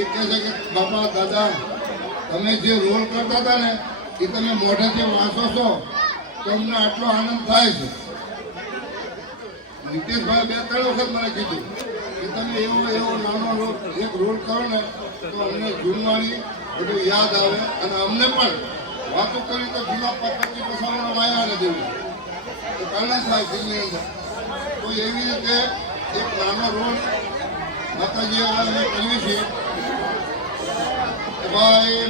એ કહે છે કે બાપા દાદા તમે જે રોલ કરતા હતા ને એ તમે મોઢેથી વાંચો છો તો અમને આટલો આનંદ થાય છે. નીતિશભાઈ 2-3 વખત મને કીધું કે તમે એવો નાનો એક રોલ કરો ને તો અમને જૂનવાણી બધું યાદ આવે અને અમને પણ વાતો કરી તો જૂના 25 વર્ષોનો માયા નથી દેવું તો કારણે થાય દિલની અંદર. તો એવી રીતે એક નાનો રોલ માતાજી અમે કરીએ છીએ. ભાઈ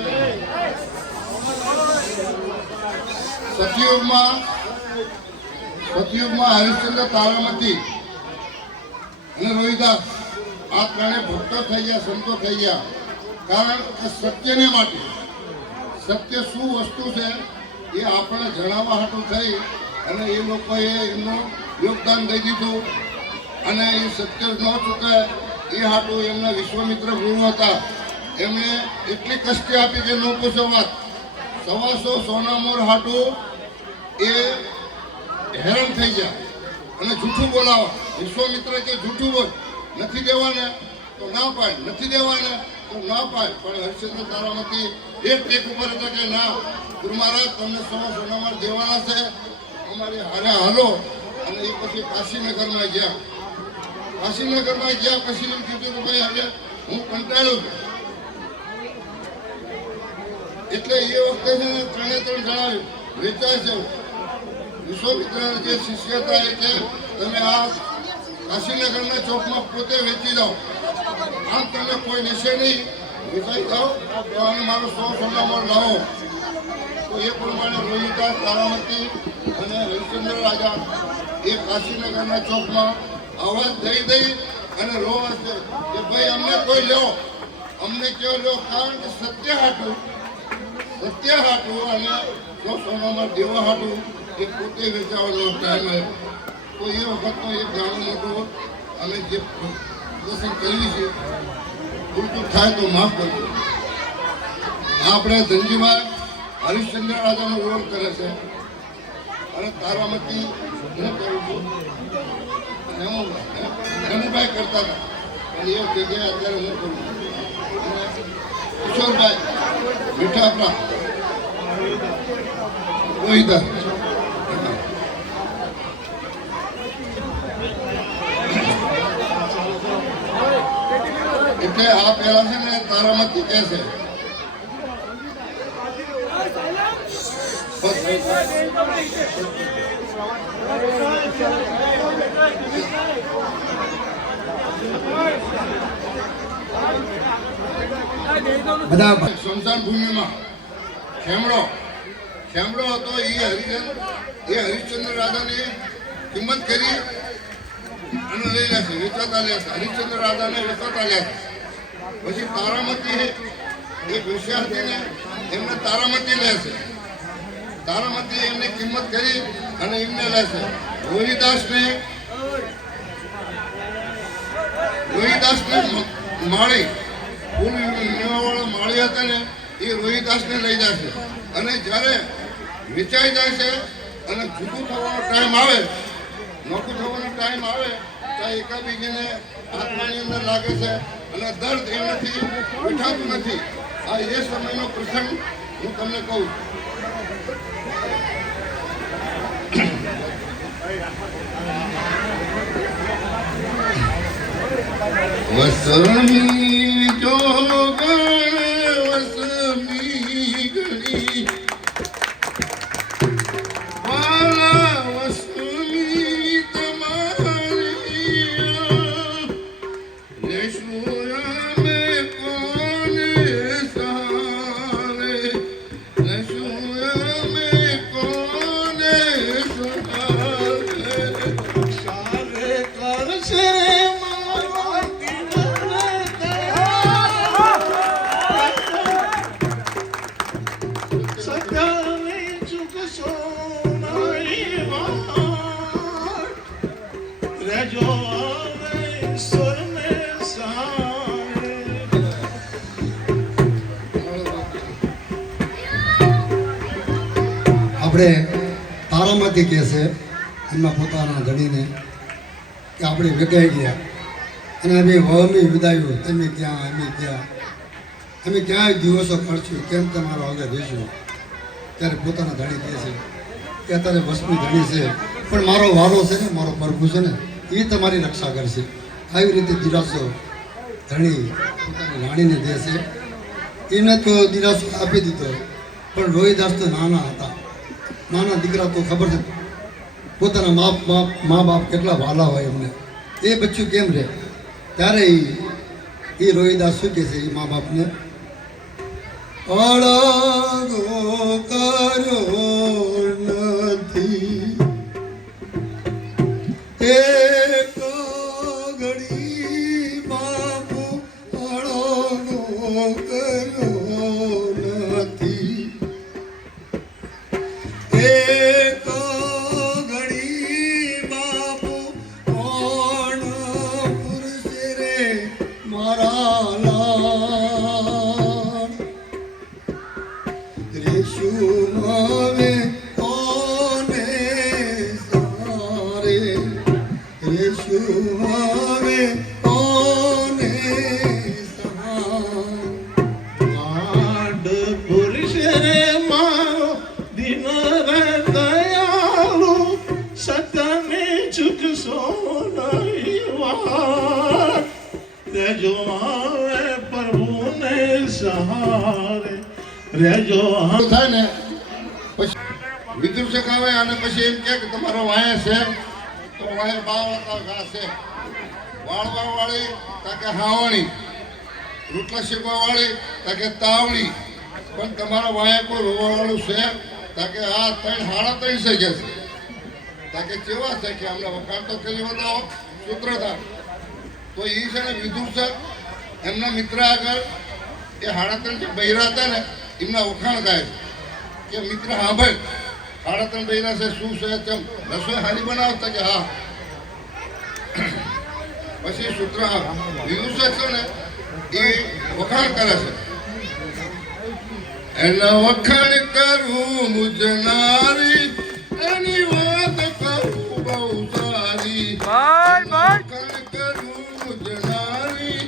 સતયુગમાં હરિશ્ચંદ્ર, તારામતી અને રોહિદાસ આ ત્રણે ભક્તો થઈ ગયા, સંતો થઈ ગયા. કારણ કે સત્યને માટે, સત્ય શું વસ્તુ છે એ આપણે જણાવવા હાટું થઈ અને એ લોકોએ એમનું યોગદાન દઈ દીધું અને એ સત્ય ન ચૂકે એ હાટું એમના વિશ્વામિત્ર ગુરુ હતા. એમણે એટલી કષ્ટી આપી કે ન પૂછો વાત. 125 સોના મોર હાટું એ હેરાન થઈ ગયા અને જૂઠું બોલાવા. વિશ્વામિત્ર કે જૂઠું બોલ, નથી દેવાને તો ના પાડ, નથી દેવાને તો ના પાડ. પણ હરિશ્ચંદ્ર તારામતી એક ઉપર હતા કે ના ગુરુ મહારાજ તમને 100 સોનામાં દેવાના છે, અમારી હારે હાલો. અને એ પછી કાશીનગરમાં ગયા. પછી એમ કીધું કે ભાઈ હવે હું કંટાળ્યો છું. એટલે એ વખતે છે ને 3 જણા વેચાય છે. વિશ્વામિત્ર જે શિષ્ય હતા એ કે તમે આ કાશીનગરના ચોકમાં પોતે વેચી જાઓ, આમ તમે કોઈ લેશે નહીં, વેચાઈ જાઓ તો મારો 100 સોના મોર લાવો. તો એ પ્રમાણે રોહિદાસ, તારામતી અને હરિશ્ચંદ્ર રાજા એ કાશીનગરના ચોકમાં અવાજ દઈ અને રોવા છે કે ભાઈ અમને કોઈ લ્યો, અમને કેવો લ્યો. કારણ કે સત્ય હાટું અને 100 સોનામાં દેવા હાટું એ પોતે વેચાવાનો ટાઈમ આવ્યો. તો એ વખતનો એક નાનું મોટું અમે જે પ્રસંગ કરીએ છીએ, ઉલટું થાય તો માફ કરજો. આપણે ધનજીભાઈ હરિશ્ચંદ્ર રાજાનો રોલ કરે છે અને તારામતી હું કરું છું. રમુભાઈ કરતા હતા અને એ જગ્યાએ અત્યારે હું કરું છું. કિશોરભાઈ મીઠાપરા રોહિદાસ. એટલે આ પેલા છે ને તારામતી કહે છે બધા સ્મશાન ભૂમિમાં ખેમડો હતો. એ હરિશ્ચંદ્ર રાજાને કિંમત કરી અને લઈ લેશે, વેચાતા લેશે. હરિશ્ચંદ્ર રાજાને વેચાતા લેશે. પછી તારામતી એક વિશ્વાસને એમને તારામતી લેશે. તારામતી એમની કિંમત કરી અને એમને લેશે. રોહિદાસને માળી વાળા માળી હતા ને એ રોહિદાસને લઈ જશે. અને જ્યારે વેચાઈ જાય છે અને જુદું થવાનો ટાઈમ આવે, નોકું થવાનો ટાઈમ આવે તો એકાબીજીને આત્માની અંદર લાગે છે અને દર્દ એનાથી ઉઠાતું નથી. આ એ સમયનો પ્રસંગ હું તમને કહું. વસમી જોગ વસમી ગણી વાલા વસમી તમારી લેશું અમે કોને સારે, લેશું અમે કોને સારે કરશે આપણે તારામતી કહે છે એમના પોતાના ધણીને કે આપણે વેગાઈ ગયા અને અમે વહમી વિદાયું તમે ક્યાં અમે ક્યાંય દિવસો કાઢશું કેમ તમારો આગળ રહીશું. ત્યારે પોતાના ધણી કહે છે કે અત્યારે વસમી ધણી છે પણ મારો વારો છે ને મારો પ્રભુ છે ને એ તમારી રક્ષા કરશે. આવી રીતે દિલાસો ધણી પોતાની રાણીને દે છે. એને તો દિલાસો આપી દીધો પણ રોહિદાસ તો નાના હતા. નાના દીકરા તો ખબર છે પોતાના મા બાપ કેટલા વાલા હોય એમને. એ બચ્ચું કેમ રહે ત્યારે એ રોહિદાસ શું કહે છે એ મા બાપને અળગો કર્યો નથી એક ઘડી બાપુ અળગો કર્યો નથી એક ઘડી બાપુ કોણ પુરુષ રે મારા લાડ રેશું હવે કોને સારે રેશું હવે કોને લાડ પુરુષ રે મારો દિન રે દયાળુ સતને ચૂકશો નહીં વાત રેજો આવે પ્રભુને સહારે રેજો થાય ને પછી વિદુષક આવે અને પછી એમ કે તમારો વાયા છે તો વાયા બાવળતા ઘા છે વાળવા વાળી તાકે હાવણી રોટલા શેકવા વાળી તાકે તાવણી પણ તમારા વાયા કોઈ રોવા વાળું છે તાકે આ 3 સાડા 3 છે કે છે તાકે કેવા છે કે અમને વખાણ તો કરી બતાવો સૂત્રધાર તો એ છે ને વિદુષક એમના મિત્ર આગળ એ 3.5 જે બૈરા હતા ને એમના વખાણ ગાય કે મિત્ર સાંભળ 3.5 બૈરા છે શું છે તેમ રસોઈ હારી બનાવતા કે હા પછી સૂત્ર વિદુષક છે ને એ વખાણ કરે છે એના વખાણ કરું મુજનારી એની વાત કરું બહુ સારી વખાણ કરું મુજનારી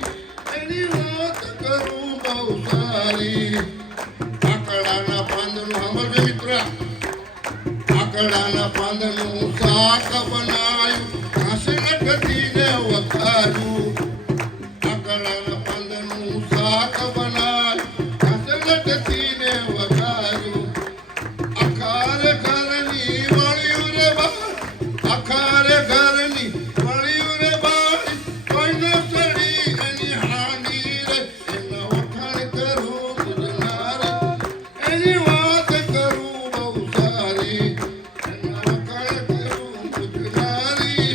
એની વાત કરું બહુ સારી આકડાના પાંદનું સાંભળજો મિત્ર આકડાના પાંદનું શાક બનાવ્યું ઘાસે નખતીને વખાર્યું આકડાના પાંદનું શાક બનાવ્યું ઘાસે નખતીને વખાર્યું આખાર ઘરની વળ્યું રે બા આખાર ઘરની વળ્યું રે બા કોઈને સડી એની હાની રે એના વખાણ કરું મુજનારી એની વાત કરું બહુ સારી એના વખાણ કરું મુજનારી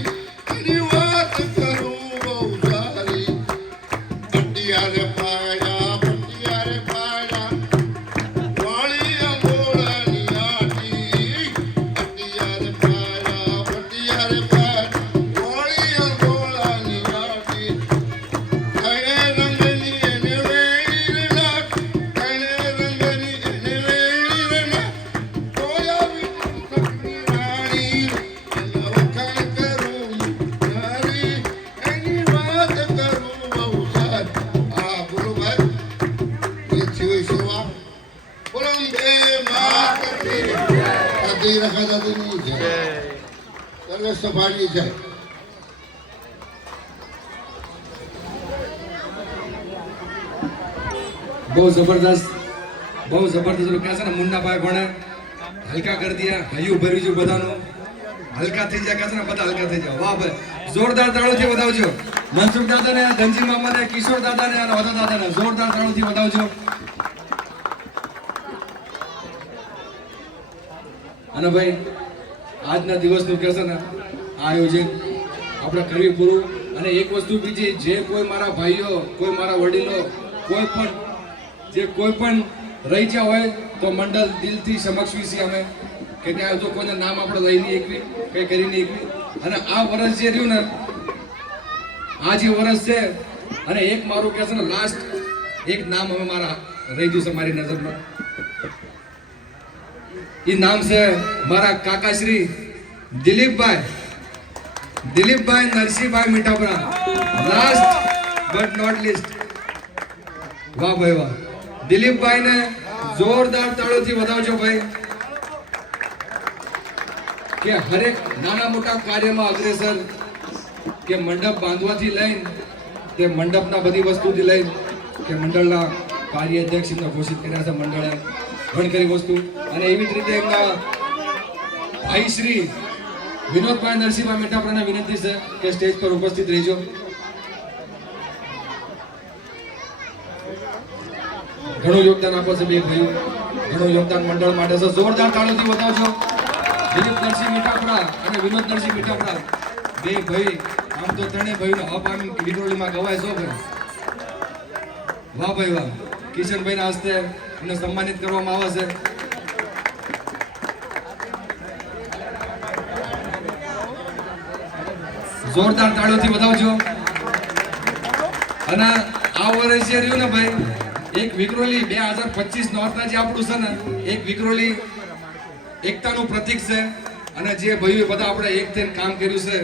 એની વાત કરું બહુ સારી પટિયારે પાયા વાળી અંગોળાની આટી પટિયારે પાયા વાળી અંગોળાની આટી કણે રંગની એને વેણી રે નાક કણે રંગની એને વેણી રે નાક કોયા વિદુષકની રાણી એના વખાણ કરું નારી એની વાત કરું બહુ સારી. હા બોલો ભાઈ એ થયો સેવા બોલો બે માત કી દાદી રખા દાદીની જય સર્વ સભાની જય. બહુ જબરદસ્ત લોકો કહે છે ને મુન્નાભાઈ ભણે હલકા કરી દિયા હૈયું ભર્યું છે બધાનું હલકા થઈ જાય કહે છે ને બધા હલકા થઈ જાય. વાહ ભાઈ જોરદાર તાળીઓથી વધાવજો મનસુખ દાદાને ધનજી મામાને કિશોર દાદાને અને વદા દાદાને જોરદાર તાળીઓથી વધાવજો. અને ભાઈ આજના દિવસનું કહે છે ને આ આયોજન આપણે કરવી પૂરું. અને એક વસ્તુ બીજી, જે કોઈ મારા ભાઈઓ કોઈ મારા વડીલો કોઈ પણ રહી ગયા હોય તો મંડળ દિલથી સમક્ષવી છીએ અમે કે ત્યાં તો કોઈને નામ આપણે લઈ નહીં એકવી કંઈ કરી નહીં એકવી. અને આ વર્ષ જે રહ્યું ને આ જે વર્ષ છે અને એક મારું કહે છે ને લાસ્ટ એક નામ હવે મારા રહી ગયું છે મારી નજરમાં. એ નામ છે મારા કાકાશ્રી Dilipbhai Dilipbhai Narsinhbhai Mithapara, last but not least. વાહ ભાઈ વાહ. દિલીપભાઈને જોરદાર તાળીઓથી વધાવજો ભાઈ, કે હરેક નાના મોટા કાર્યમાં અગ્રેસર, કે મંડપ બાંધવાથી લઈને તે મંડપના બધી વસ્તુથી લઈને કે મંડળના કાર્યાધ્યક્ષ એમને ઘોષિત કર્યા છે મંડળે ઘણી ખરી વસ્તુ. અને એવી જ રીતે એમના ભાઈ શ્રી વિનોદભાઈ નરસિંહભાઈ મીઠાપરાને વિનંતી છે કે સ્ટેજ પર ઉપસ્થિત રહેજો. ઘણું યોગદાન આપે છે બે ભાઈઓ, ઘણું યોગદાન મંડળ માટે છે. જોરદાર તાળીઓથી વધાવજો દિલીપ નરસિંહ મીઠાપરા અને વિનોદ નરસિંહ મીઠાપરા બે ભાઈ. આમ તો ત્રણેય ભાઈનો હપ આમ વિક્રોલીમાં ગવાય છો ભાઈ. વાહ ભાઈ વાહ. કિશનભાઈના હસ્તે એમને સન્માનિત કરવામાં આવે છે. જોરદાર તાળીઓથી વધાવજો. અને આ વર્ષ જે રહ્યું ને ભાઈ, એક વિક્રોલી 2025 નોર્થના જે આપણું છે ને, એક વિક્રોલી એકતાનું પ્રતીક છે. અને જે ભાઈઓ બધા આપણે એક થઈને કામ કર્યું છે